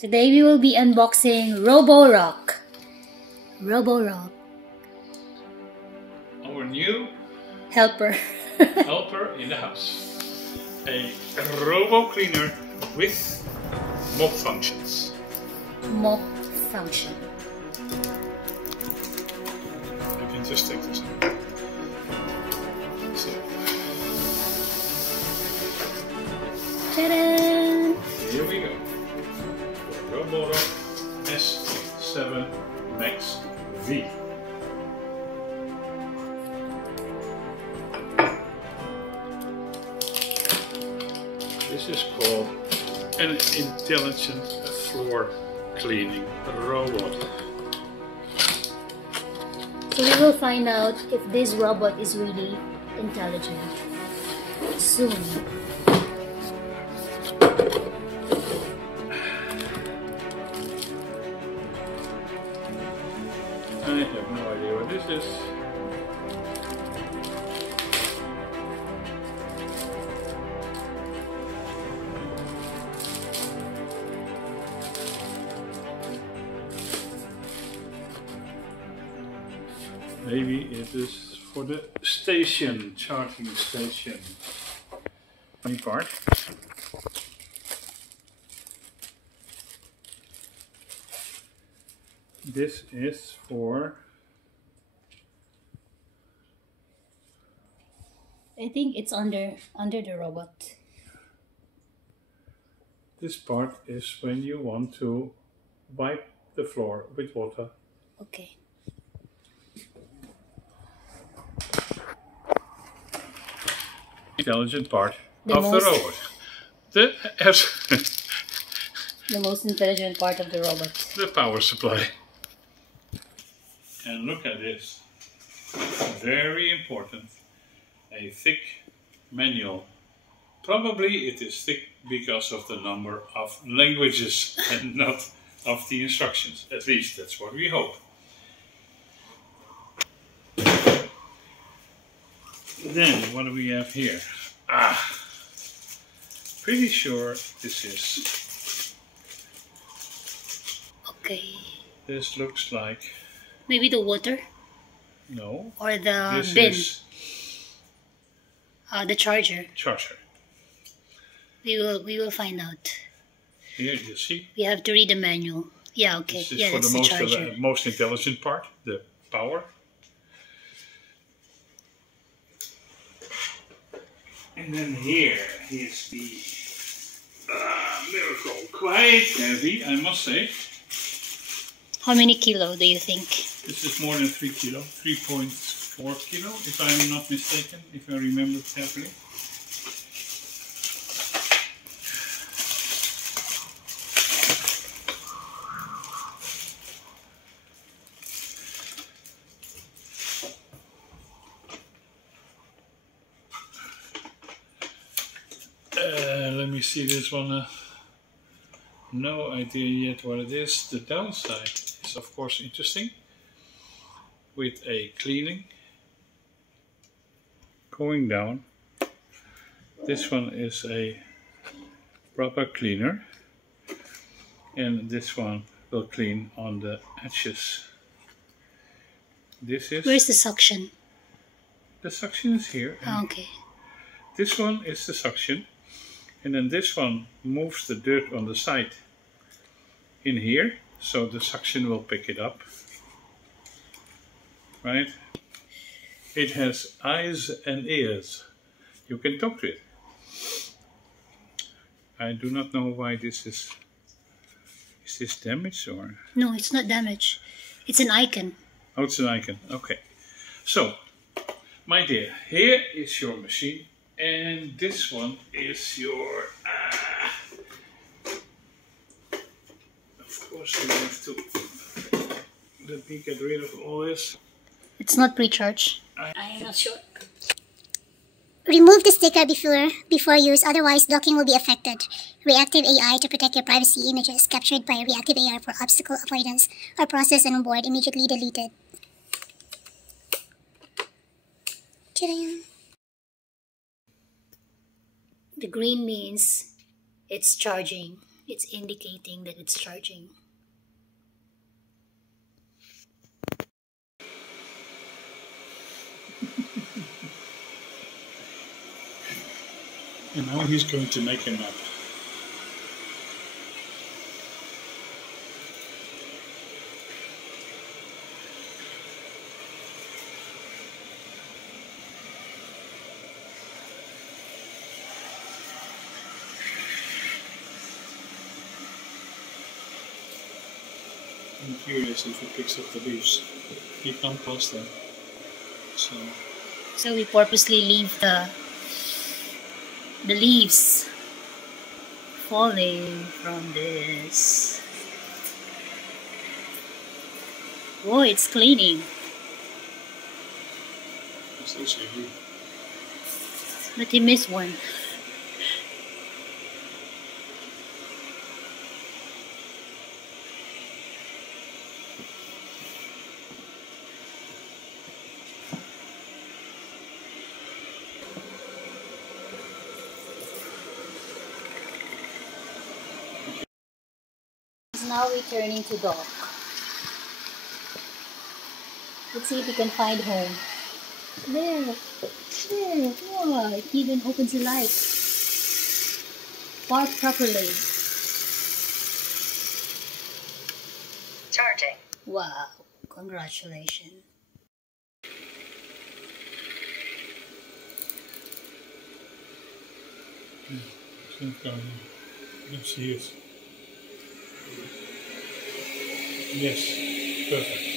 Today we will be unboxing Roborock. Roborock. Our new helper in the house. A robo cleaner with mop functions. Mop function. I can just take this out. So. Ta-da! Here we go. Roborock S7 MaxV. This is called an intelligent floor cleaning robot. So we will find out if this robot is really intelligent soon. I have no idea what this is. Maybe it is for the station, charging station. Funny part. This is for... I think it's under the robot. This part is when you want to wipe the floor with water. Okay. Intelligent part of the robot. The most intelligent part of the robot. The power supply. And look at this. Very important. A thick manual. Probably it is thick because of the number of languages and not of the instructions. At least that's what we hope. Then what do we have here? Pretty sure this is... Okay. This looks like... Maybe the water? No. Or the this bin? Is the charger. Charger. We will find out. Here you see. We have to read the manual. Yeah, okay. This is yeah, for that's the the charger. most intelligent part, the power. And then here is the miracle. Quite heavy, I must say. How many kilo do you think? This is more than 3 kilo, 3.4 kilo, if I'm not mistaken, if I remember carefully. Let me see this one. No idea yet what it is. The downside is of course interesting. With a cleaning going down. This one is a proper cleaner. And this one will clean on the edges. This is... Where's the suction? The suction is here. Oh, okay. This one is the suction. And then this one moves the dirt on the side in here, so the suction will pick it up. Right? It has eyes and ears. You can talk to it. I do not know why this is. Is this damaged or? No, it's not damaged. It's an icon. Oh, it's an icon. Okay. So, my dear, here is your machine. And this one is your, of course we have to, let me get rid of all this. It's not pre-charged. I am not sure. Remove the sticker before use, otherwise docking will be affected. ReactiveAl to protect your privacy. Images captured by ReactiveAl for obstacle avoidance are processed and on board immediately deleted. The green means it's charging It's indicating that it's charging. And now he's going to make a nap. I'm curious if he picks up the leaves. He can't toss them. So we purposely leave the leaves falling from this. Oh, it's cleaning. It's so good. But he missed one. Now returning to dock. Let's see if we can find home. There. Wow, it even opens the light. Park properly. Charging. Wow, congratulations. Yes, he is. Yes, perfect.